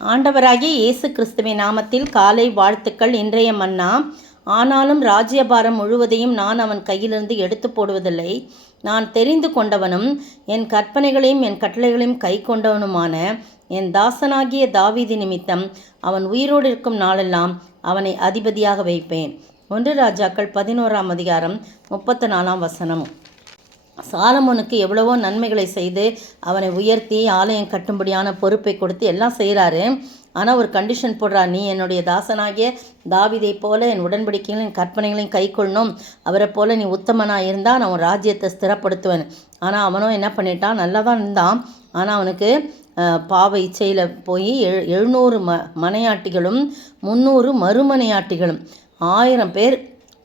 ஆண்டவராகிய இயேசு கிறிஸ்துவின் நாமத்தில் காலை வாழ்த்துக்கள். இன்றைய மன்னா. ஆனாலும் ராஜ்யபாரம் முழுவதையும் நான் அவன் கையிலிருந்து எடுத்து போடுவதில்லை. நான் தெரிந்து கொண்டவனும் என் கற்பனைகளையும் என் கட்டளைகளையும் கை கொண்டவனுமான என் தாசனாகிய தாவீது நிமித்தம் அவன் உயிரோடு இருக்கும் நாளெல்லாம் அவனை அதிபதியாக வைப்பேன். 1 ராஜாக்கள் 11ஆம் அதிகாரம் 34ஆம் வசனம். சாலமோனுக்கு எவ்வளவோ நன்மைகளை செய்து அவனை உயர்த்தி ஆலயம் கட்டும்படியான பொறுப்பை கொடுத்து எல்லாம் செய்கிறாரு. ஆனால் ஒரு கண்டிஷன் போடுறார், நீ என்னுடைய தாசனாகிய தாவீதை போல என் உடன்படிக்கைகளையும் என் கற்பனைகளையும் கை கொள்ளணும், அவரை போல நீ உத்தமனாக இருந்தால் நான் உன் ராஜ்யத்தை ஸ்திரப்படுத்துவேன். ஆனால் அவனும் என்ன பண்ணிட்டான், நல்லா தான் இருந்தான். ஆனால் அவனுக்கு பாவ இச்சையில் போய் 700 மனையாட்டிகளும் 300 மறுமனையாட்டிகளும் 1000 பேர்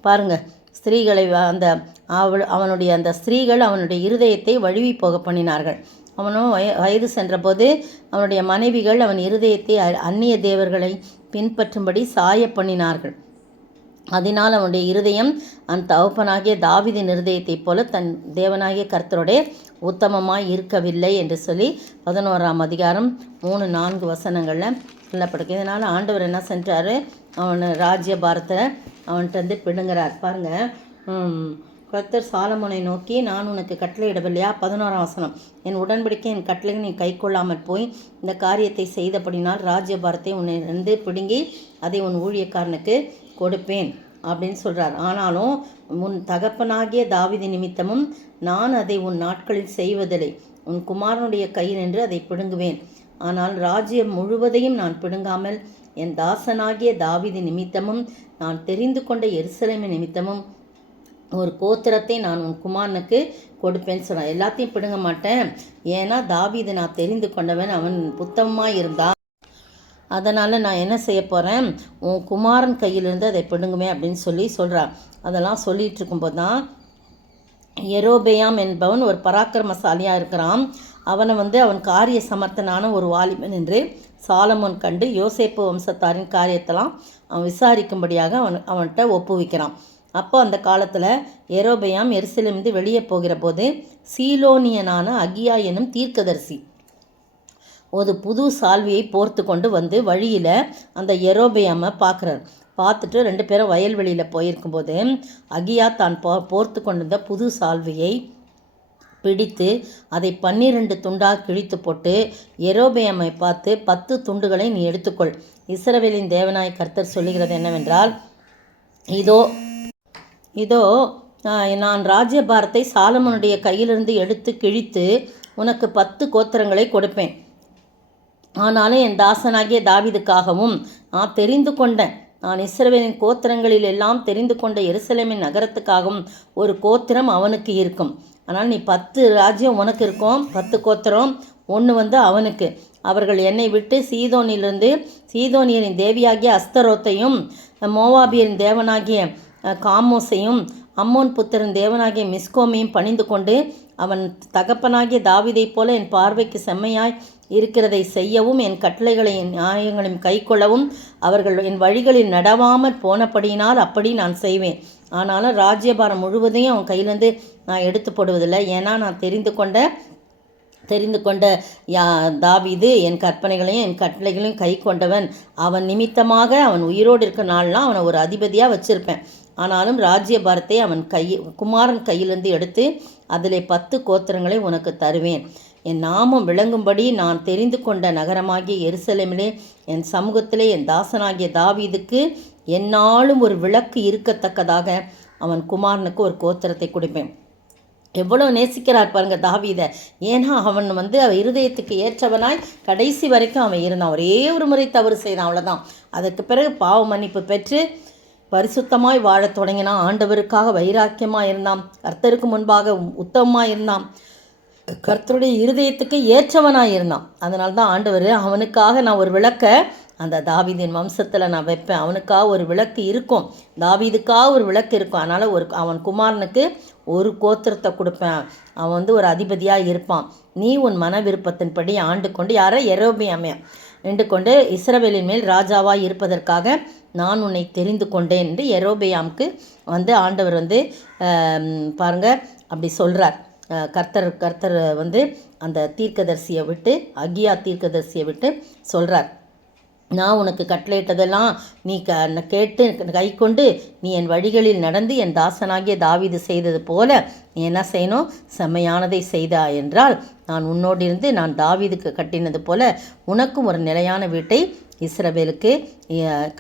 பாருங்கள் ஸ்திரீகளை அவனுடைய அந்த ஸ்திரீகள் அவனுடைய இருதயத்தை வழுவி போக பண்ணினார்கள். அவனும் வயது சென்றபோது அவனுடைய மனைவிகள் அவன் இருதயத்தை அந்நிய தேவர்களை பின்பற்றும்படி சாய பண்ணினார்கள். அதனால் அவனுடைய இருதயம் அந்த தகப்பனாகிய தாவீதின் இருதயத்தைப் போல தன் தேவனாகிய கர்த்தருடைய உத்தமமாய் இருக்கவில்லை என்று சொல்லி 11ஆம் அதிகாரம் 3-4 வசனங்களில் சொல்லப்படுது. இதனால் ஆண்டவர் என்ன செஞ்சார், அவன் ராஜ்ய பாரத்தை அவன்கிட்ட பிடுங்கிறார். பாருங்கள், கர்த்தர் சாலமோனை நோக்கி, நான் உனக்கு கட்டளையிடவில்லையா? 11ஆம் வசனம். என் உடன்படிக்கை என் கட்டளை நீ கை கொள்ளாமல் போய் இந்த காரியத்தை செய்தபடினால் ராஜ்யபாரத்தை உன்னிருந்து பிடுங்கி அதை உன் ஊழியக்காரனுக்கு கொடுப்பேன் அப்படின்னு சொல்கிறார். ஆனாலும் உன் தகப்பனாகிய தாவீது நிமித்தமும் நான் அதை உன் நாட்களில் செய்வதில்லை. உன் குமாரனுடைய கையில் நின்று அதை பிடுங்குவேன். ஆனால் ராஜ்யம் முழுவதையும் நான் பிடுங்காமல் என் தாசனாகிய தாவீது நிமித்தமும் நான் தெரிந்து கொண்ட எருசலேமின் நிமித்தமும் ஒரு கோத்திரத்தை நான் உன் குமாரனுக்கு கொடுப்பேன்னு சொன்னான். எல்லாத்தையும் பிடுங்க மாட்டேன், ஏன்னா தாவீது நான் தெரிந்து கொண்டவன், அவன் புத்தகமாக இருந்தான். அதனால் நான் என்ன செய்ய போகிறேன், உன் குமாரன் கையிலிருந்து அதை பிடுங்குவேன் அப்படின்னு சொல்கிறான். அதெல்லாம் சொல்லிகிட்டு இருக்கும்போது தான் யெரொபெயாம் என்பவன் ஒரு பராக்கிரமசாலியாக இருக்கிறான். அவனை அவன் காரிய சமர்த்தனான ஒரு வாலிபன் என்று சாலமோன் கண்டு யோசேப்பு வம்சத்தாரின் காரியத்தெல்லாம் அவன் விசாரிக்கும்படியாக அவன்கிட்ட ஒப்புவிக்கிறான். அப்போ அந்த காலத்தில் யெரொபெயாம் எருசலேமிலிருந்து வெளியே போகிற போது சீலோனியனான அகியா எனும் தீர்க்கதரிசி ஒரு புது சால்வியை போர்த்து கொண்டு வந்து வழியில் அந்த யெரொபெயாமை பார்க்குறார். பார்த்துட்டு 2 பேரும் வயல்வெளியில் போயிருக்கும்போது அகியா தான் போர்த்து கொண்டிருந்த புது சால்வியை பிடித்து அதை 12 துண்டாக கிழித்து போட்டு யெரொபெயாமை பார்த்து 10 துண்டுகளை நீ எடுத்துக்கொள். இஸ்ரவேலின் தேவனாய் கர்த்தர் சொல்லுகிறது என்னவென்றால், இதோ நான் ராஜ்யபாரத்தை சாலமோனுடைய கையிலிருந்து எடுத்து கிழித்து உனக்கு 10 கோத்திரங்களை கொடுப்பேன். ஆனாலும் என் தாசனாகிய தாவீதுக்காகவும் நான் தெரிந்து கொண்டேன், நான் இஸ்ரவேலின் கோத்திரங்களில் எல்லாம் தெரிந்து கொண்ட எருசலேமின் நகரத்துக்காகவும் ஒரு கோத்திரம் அவனுக்கு இருக்கும். ஆனால் நீ 10 ராஜ்யம் உனக்கு இருக்கும், 10 கோத்திரம் 1 அவனுக்கு. அவர்கள் என்னை விட்டு சீதோனியரின் தேவியாகிய அஸ்தரோத்தையும் மோவாபியரின் தேவனாகிய காமோஸையும் அம்மோன் புத்திரன் தேவனாகிய மிஸ்கோமையும் பணிந்து கொண்டு அவன் தகப்பனாகிய தாவீதைப் போல என் பார்வைக்கு செம்மையாய் இருக்கிறதை செய்யவும் என் கட்டளைகளை என் நியாயங்களையும் கை கொள்ளவும் அவர்கள் என் வழிகளில் நடவாமல் போனபடியினால் அப்படி நான் செய்வேன். ஆனாலும் ராஜ்யபாரம் முழுவதையும் அவன் கையிலேருந்து நான் எடுத்து போடுவதில்லை. ஏன்னா நான் தெரிந்து கொண்ட தாவீது என் கற்பனைகளையும் என் கட்டளைகளையும் கை கொண்டவன், அவன் நிமித்தமாக அவன் உயிரோடு இருக்க நாள்லாம் அவனை ஒரு அதிபதியாக வச்சுருப்பேன். ஆனாலும் ராஜ்யபாரத்தை அவன் குமாரன் கையிலிருந்து எடுத்து அதிலே 10 கோத்திரங்களை உனக்கு தருவேன். என் நாமம் விளங்கும்படி நான் தெரிந்து கொண்ட நகரமாகிய எருசலேமிலே என் சமூகத்திலே என் தாசனாகிய தாவீதுக்கு எந்நாளும் ஒரு விளக்கு இருக்கத்தக்கதாக அவன் குமாரனுக்கு ஒரு கோத்திரத்தை கொடுப்பேன். எவ்வளோ நேசிக்கிறார் பாருங்க தாவீதை. ஏன்னா அவன் அவன் இருதயத்துக்கு ஏற்றவனாய் கடைசி வரைக்கும் அவன் இருந்தான். ஒரே ஒரு முறை தவறு செய்தான், அவ்வளோதான். அதற்கு பிறகு பாவ மன்னிப்பு பெற்று பரிசுத்தமாய் வாழத் தொடங்கினான். ஆண்டவருக்காக வைராக்கியமாக இருந்தான், கர்த்தருக்கு முன்பாக உத்தமமாக இருந்தான், கர்த்தருடைய இருதயத்துக்கு ஏற்றவனாக இருந்தான். அதனால தான் ஆண்டவர் அவனுக்காக நான் ஒரு விளக்கை அந்த தாவீதின் வம்சத்தில் நான் வைப்பேன். அவனுக்காக ஒரு விளக்கு இருக்கும், தாவீதுக்காக ஒரு விளக்கு இருக்கும். அதனால் அவன் குமாரனுக்கு ஒரு கோத்திரத்தை கொடுப்பேன். அவன் ஒரு அதிபதியாக இருப்பான். நீ உன் மன விருப்பத்தின்படி ஆண்டு கொண்டு யாரை யெரொபெயாமை நின்று கொண்டு இஸ்ரவேலின் மேல் ராஜாவாக இருப்பதற்காக நான் உன்னை தெரிந்து கொண்டேன் என்று யெரொபெயாமுக்கு ஆண்டவர் பாருங்கள் அப்படி சொல்கிறார். கர்த்தர் அந்த தீர்க்கதரிசியை விட்டு அகியா தீர்க்கதரிசியை விட்டு சொல்கிறார். நான் உனக்கு கட்டளையிட்டதெல்லாம் நீ கேட்டு கை கொண்டு நீ என் வழிகளில் நடந்து என் தாசனாகிய தாவீது செய்தது போல நீ என்ன செய்யணும்? செம்மையானதை செய்தா என்றால் நான் உன்னோடு இருந்து நான் தாவீதுக்கு கட்டினது போல உனக்கும் ஒரு நிலையான வீட்டை இஸ்ரவேலுக்கு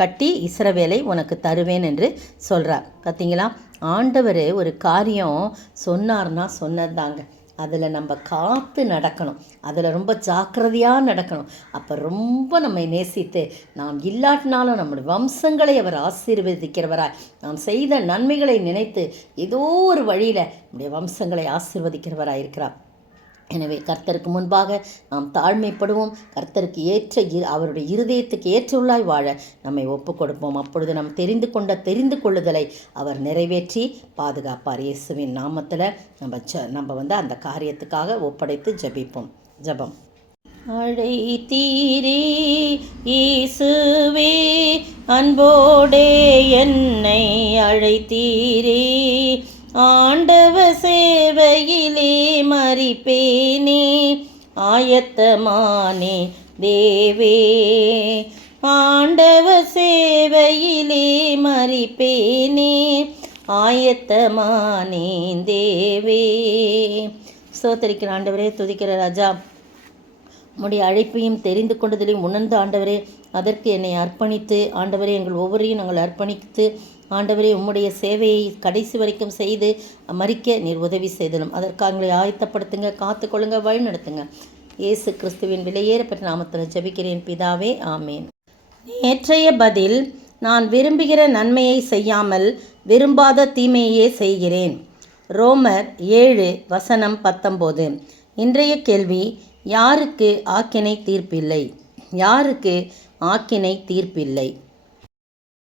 கட்டி இஸ்ரவேலை உனக்கு தருவேன் என்று சொல்கிறார். பார்த்தீங்களா? ஆண்டவர் ஒரு காரியம் சொன்னார்னா சொன்னது தாங்க. அதில் நம்ம காத்து நடக்கணும், அதில் ரொம்ப ஜாக்கிரதையாக நடக்கணும். அப்போ ரொம்ப நம்மை நேசித்து நாம் இல்லாட்டினாலும் நம்முடைய வம்சங்களை அவர் ஆசீர்வதிக்கிறவராய், நாம் செய்த நன்மைகளை நினைத்து ஏதோ ஒரு வழியில் நம்முடைய வம்சங்களை ஆசீர்வதிக்கிறவராய் இருக்கிறார். எனவே கர்த்தருக்கு முன்பாக நாம் தாழ்மைப்படுவோம். கர்த்தருக்கு ஏற்ற அவருடைய இருதயத்துக்கு ஏற்றுள்ளாய் வாழ நம்மை ஒப்பு கொடுப்போம். அப்பொழுது நாம் தெரிந்து கொள்ளுதலை அவர் நிறைவேற்றி பாதுகாப்பார். இயேசுவின் நாமத்தில் நம்ம அந்த காரியத்துக்காக ஒப்படைத்து ஜெபிப்போம். ஜெபம். அழைத்தீரே இயேசுவே, அன்போடே என்னை அழைத்தீரே, ஆண்டவ சேவையிலே மரிப்பேனே, ஆயத்தமானே தேவே, ஆண்டவ சேவையிலே மரிப்பேனே, ஆயத்தமானே தேவே. ஸ்தோத்திரிக்கிற ஆண்டவரே, துதிக்கிற ராஜா, உம்முடைய அழைப்பையும் தெரிந்து கொண்டதிலையும் உணர்ந்து ஆண்டவரே அதற்கு என்னை அர்ப்பணித்து ஆண்டவரே எங்கள் ஒவ்வொருவரையும் நாங்கள் அர்ப்பணித்து ஆண்டவரே உம்முடைய சேவையை கடைசி வரைக்கும் செய்து மறிக்க நீர் உதவி செய்தலும் அதற்காக எங்களை ஆயத்தப்படுத்துங்க, காத்துக்கொள்ளுங்க, வழி நடத்துங்க. இயேசு கிறிஸ்துவின் விலையேறப்பட்ட நாமத்தில் ஜெபிக்கிறேன் பிதாவே, ஆமேன். நேற்றைய பதில்: நான் விரும்புகிற நன்மையை செய்யாமல் விரும்பாத தீமையே செய்கிறேன். ரோமர் 7:19. இன்றைய கேள்வி: யாருக்கு ஆக்கினை தீர்ப்பில்லை? யாருக்கு ஆக்கினை தீர்ப்பில்லை?